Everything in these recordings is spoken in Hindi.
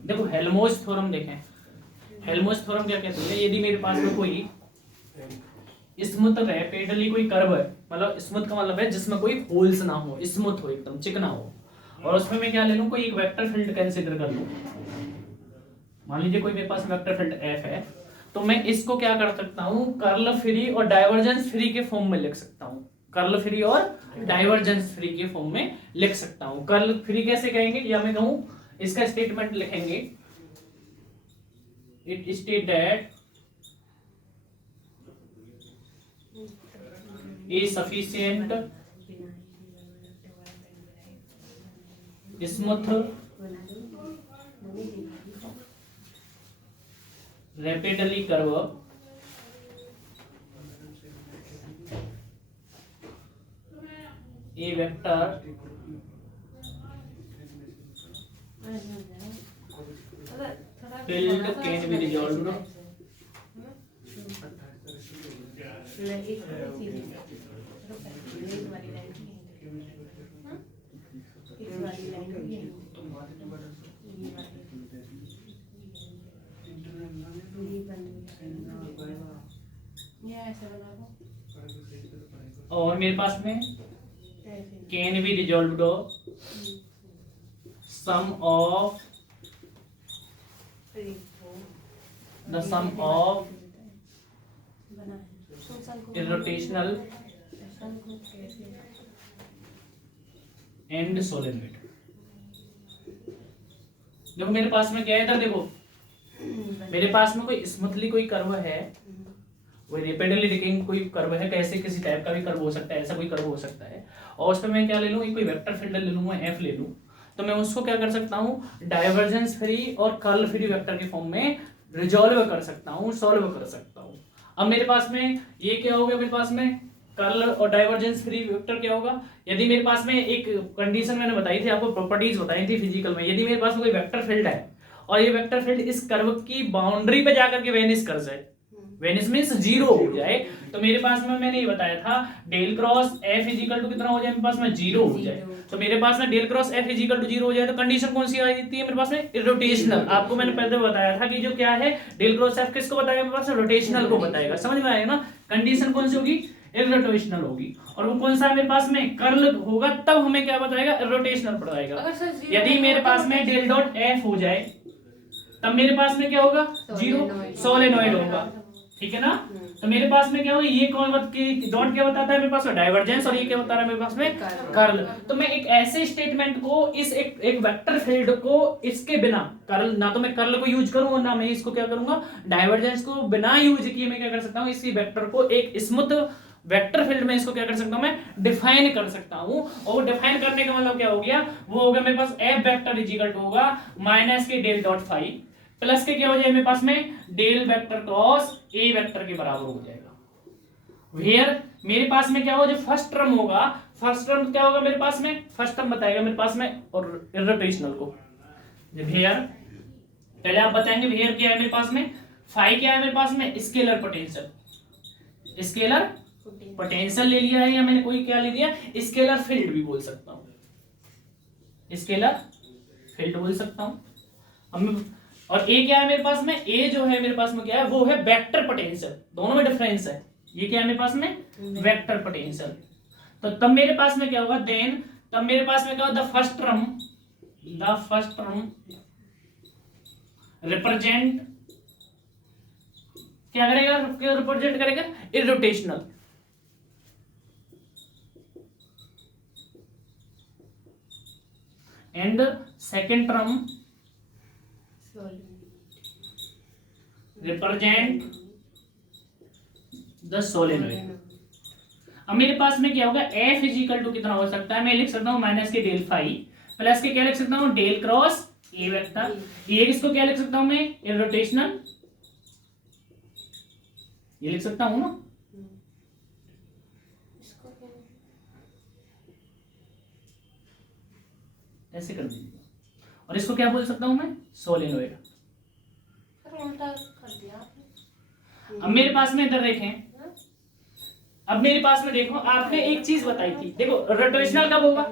देखो हेल्महोल्ट्ज थ्योरम देखें, हेल्महोल्ट्ज थ्योरम क्या कहते हैं, यदि मेरे पास में कोई स्मूथ रैपिडली कोई कर्व है, मतलब स्मूथ का मतलब है जिसमें कोई होल्स ना हो, स्मूथ हो, एकदम चिकना हो, और उसमें मैं क्या ले लूं, कोई एक वेक्टर फील्ड कंसीडर कर लूं। मान लीजिए कोई मेरे पास वेक्टर फील्ड एफ है, तो मैं इसको क्या कर सकता हूं, कर्ल फ्री और डाइवर्जेंस फ्री के फॉर्म में लिख सकता हूं। कर्ल फ्री और डाइवर्जेंस फ्री के फॉर्म में लिख सकता हूं। कर्ल फ्री कैसे कहेंगे, या मैं कहूं इसका स्टेटमेंट लिखेंगे, it state that a sufficient smooth rapidly curve a vector field can be resolved और मेरे पास में can be resolved sum of the sum of irrotational and solenoid। देखो मेरे पास में क्या है, इधर देखो मेरे पास में कोई स्मूथली कोई कर्व है, कोई रैपिडली डिकेइंग कोई कर्व है, कैसे किसी टाइप का भी कर्व हो सकता है, ऐसा कोई कर्व हो सकता है, और उसमें मैं क्या ले लूं, कोई वेक्टर फील्ड ले लूं, मैं एफ ले लूं, तो मैं उसको क्या कर सकता हूं, डाइवर्जेंस फ्री और कर्ल फ्री वेक्टर के फॉर्म में रिजॉल्व कर सकता हूं, सॉल्व कर सकता हूं। अब मेरे पास में ये क्या हो गया, मेरे पास में कर्ल और डाइवर्जेंस फ्री वेक्टर क्या होगा, यदि मेरे पास में एक कंडीशन मैंने बताई थी आपको, प्रॉपर्टीज बताई थी फिजिकल में, यदि मेरे पास में कोई वेक्टर फील्ड है और ये वेक्टर फील्ड इस कर्व की बाउंड्री पे जाकर के वेनिस कर जाए, वेनिस मींस जीरो हो जाए, तो मेरे पास में मैंने ये बताया था del cross F equal to कितना हो जाए, मेरे पास में जीरो हो जाए। तो मेरे पास में del cross F equal to zero हो जाए तो कंडीशन कौन सी आ जाती है मेरे पास में, इरोटेशनल। आपको मैंने पहले बताया था कि जो क्या है डेल क्रॉस एफ किसको बताएगा, मेरे पास रोटेशनल को बताएगा, समझ में आएगा ना। कंडीशन कौन सी होगी, इरोटेशनल होगी, और वो कौन सा मेरे पास में कर्ल होगा तब हमें क्या बताएगा, इरोटेशनल बताएगा। यदि मेरे पास में डेल डॉट एफ हो जाए तब मेरे पास में क्या होगा, जीरो, सोलेनोइड होगा, ठीक है ना। तो मेरे पास में क्या होगा, ये कौन डॉट क्या बताता है मेरे पास में, डाइवर्जेंस, और ये क्या बता रहा है मेरे पास में, कर्ल। तो मैं एक ऐसे स्टेटमेंट को इस एक वेक्टर फील्ड को इसके बिना कर्ल, ना तो मैं कर्ल को यूज करूं और ना मैं इसको क्या करूंगा, डाइवर्जेंस को बिना यूज किए मैं क्या कर सकता हूं, इसी वेक्टर को एक स्मूथ वेक्टर फील्ड में इसको क्या कर सकता हूं, मैं डिफाइन कर सकता हूं। और डिफाइन करने का मतलब क्या हो गया, वो हो गया मेरे पास F vector is equal to होगा माइनस के डेल डॉट फाइव प्लस के क्या हो जाए मेरे पास में del vector cross A vector के बराबर हो जाएगा। वेयर मेरे पास में क्या होगा, जो फर्स्ट टर्म होगा, फर्स्ट टर्म क्या होगा मेरे पास में, फर्स्ट टर्म बताएगा मेरे पास में और इररोटेशनल को। वेयर पहले आप बताएंगे वेयर क्या है मेरे पास में, फाई क्या है मेरे पास में, स्केलर पोटेंशियल, स्केलर पोटेंशियल ले लिया है, या मैंने कोई क्या ले लिया, स्केलर फील्ड भी बोल सकता हूं, स्केलर फील्ड बोल सकता हूं। और ए क्या है मेरे पास में, ए जो है मेरे पास में क्या है, वो है वेक्टर पोटेंशियल, दोनों में डिफरेंस है। ये क्या है मेरे पास में, वेक्टर पोटेंशियल। तो तब मेरे पास में क्या होगा, देन तब मेरे पास में क्या होगा, द फर्स्ट टर्म रिप्रेजेंट क्या करेगा, क्या रिप्रेजेंट करेगा, irrotational, and second term represent the solenoid. अब मेरे पास में क्या होगा, एफ इज इक्वल टू कितना हो सकता है, मैं लिख सकता हूं माइनस के डेल फाइव प्लस के क्या लिख सकता हूं, डेल क्रॉस ए वेक्टर, ये इसको क्या लिख सकता हूं मैं, इररोटेशनल, ये लिख सकता हूं ना, ऐसे कर दीजिए, और इसको क्या बोल सकता हूं मैं, सोलेनोइड। अब मेरे पास में इधर देखें, अब मेरे पास में देखो आपने एक चीज बताई थी, देखो रोटेशनल कब होगा,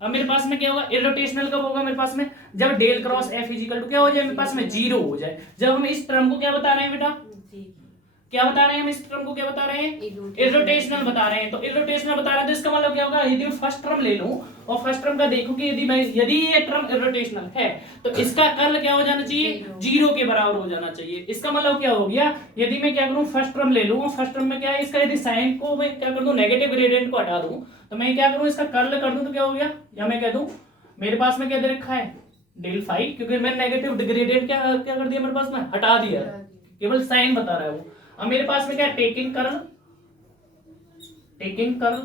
अब मेरे पास में क्या होगा, इररोटेशनल कब होगा मेरे पास में, जब del cross F equal to क्या हो जाए मेरे पास में, जीरो हो जाए। जब हम इस टर्म को क्या बता रहे हैं बेटा, क्या बता रहे हैं हम इस टर्म को, क्या बता रहे हैं, इररोटेशनल बता रहे हैं। तो इररोटेशनल बता रहे हैं तो इसका मतलब क्या होगा, यदि मैं फर्स्ट टर्म ले लूं और फर्स्ट टर्म का देखूं कि यदि ये टर्म इररोटेशनल है तो इसका कर्ल क्या हो जाना चाहिए, जीरो के बराबर हो जाना चाहिए। इसका मतलब क्या हो गया, यदि मैं क्या करूं फर्स्ट टर्म ले लूं और फर्स्ट टर्म में क्या है इसका, यदि साइन को मैं क्या कर दूं, नेगेटिव ग्रेडियंट को हटा दूं तो मैं क्या करूं इसका कर्ल कर दूं तो क्या हो गया, या मैं कह दूं मेरे पास में क्या दे रखा है, डेल फाई, क्योंकि मैंने नेगेटिव ग्रेडियंट क्या क्या कर दिया मेरे पास में, हटा दिया, केवल साइन बता रहा है वो। अब मेरे पास में क्या टेकिंग कर्ल,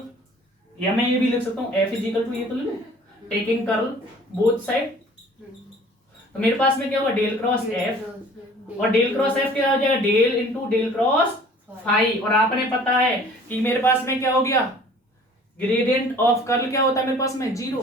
या मैं ये भी लिख सकता हूं एफ इजिकल टू, ये तो लिखूं टेकिंग कर्ल बोथ साइड। तो मेरे पास में क्या होगा, डेल क्रॉस एफ, और डेल क्रॉस एफ क्या हो जाएगा, del into del cross phi. और आपने पता है कि मेरे पास में क्या हो गया, ग्रेडियंट ऑफ कर्ल क्या होता है मेरे पास में, जीरो।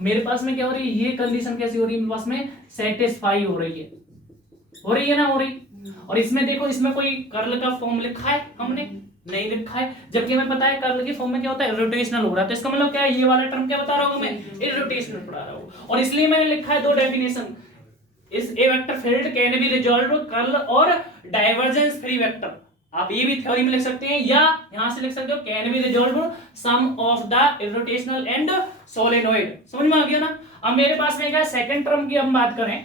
मेरे पास में क्या हो रही है, ये कंडीशन कैसी हो रही है मेरे पास में, सेटिस्फाई हो रही है ना, हो रही। और इसमें देखो, इसमें कोई कर्ल का फॉर्म लिखा है हमने, नहीं लिखा है, जबकि हमें पता है कर्ल के फॉर्म में क्या होता है, इररोटेशनल हो रहा है। तो इसका मतलब क्या है, ये वाला टर्म क्या बता रहा हूं मैं, इररोटेशनल पढ़ा रहा हूं। और इसलिए मैंने लिखा है दो definition, is a vector field can be resolved curl और डाइवर्जेंस फ्री वेक्टर। आप ये भी थ्योरी में लिख सकते हैं, या यहां से लिख सकते हो can be resolved sum of the irrotational and solenoid. समझ में आ गया ना। अब मेरे पास में क्या है, सेकंड टर्म की हम बात करें,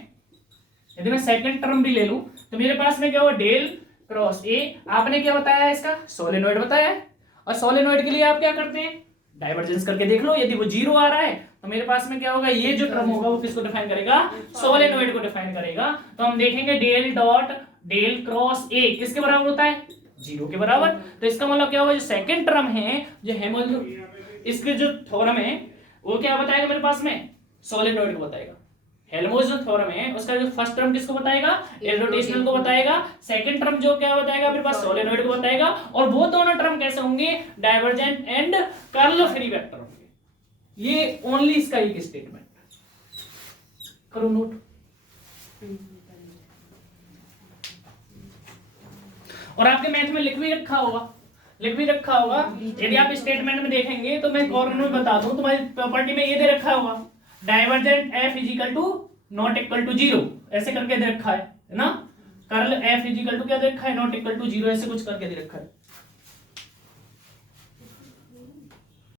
यदि मैं सेकंड टर्म भी ले लूं तो मेरे पास में क्या होगा, डेल क्रॉस ए, आपने क्या बताया है इसका, सोलेनोइड बताया है। और सोलेनोइड के लिए आप क्या करते हैं, डाइवर्जेंस करके देख लो, यदि वो जीरो आ रहा है तो मेरे पास में क्या होगा, ये जो टर्म होगा वो किसको डिफाइन करेगा, सोलेनोइड को डिफाइन करेगा। तो हम देखेंगे del dot del cross A किसके बराबर होता है, जीरो के बराबर। तो इसका मतलब क्या होगा, जो सेकंड टर्म है, जो हेल्महोल्ट्ज इसके जो थ्योरम है वो क्या बताएगा मेरे पास में, सोलेनोइड को बताएगा। हेल्महोल्ट्ज जो थ्योरम है उसका जो फर्स्ट टर्म किसको बताएगा, इररोटेशनल को बताएगा, सेकंड टर्म जो क्या बताएगा मेरे पास, सोलेनोइड को बताएगा। और वो दोनों टर्म कैसे होंगे, divergent and curl free vector होंगे। ये ओनली इसका एक स्टेटमेंट, करो नोट। और आपके मैथ में लिख भी रखा होगा, यदि आप स्टेटमेंट में देखेंगे तो मैं कॉर्नर में बता दूं, तुम्हारी प्रॉपर्टी में ये दे रखा होगा, divergent F equal to not equal to zero, ऐसे करके दे रखा है ना, कर्ल एफ इजिकल टू क्या दे रखा है, नॉट इक्वल टू जीरो, ऐसे कुछ करके दे रखा है।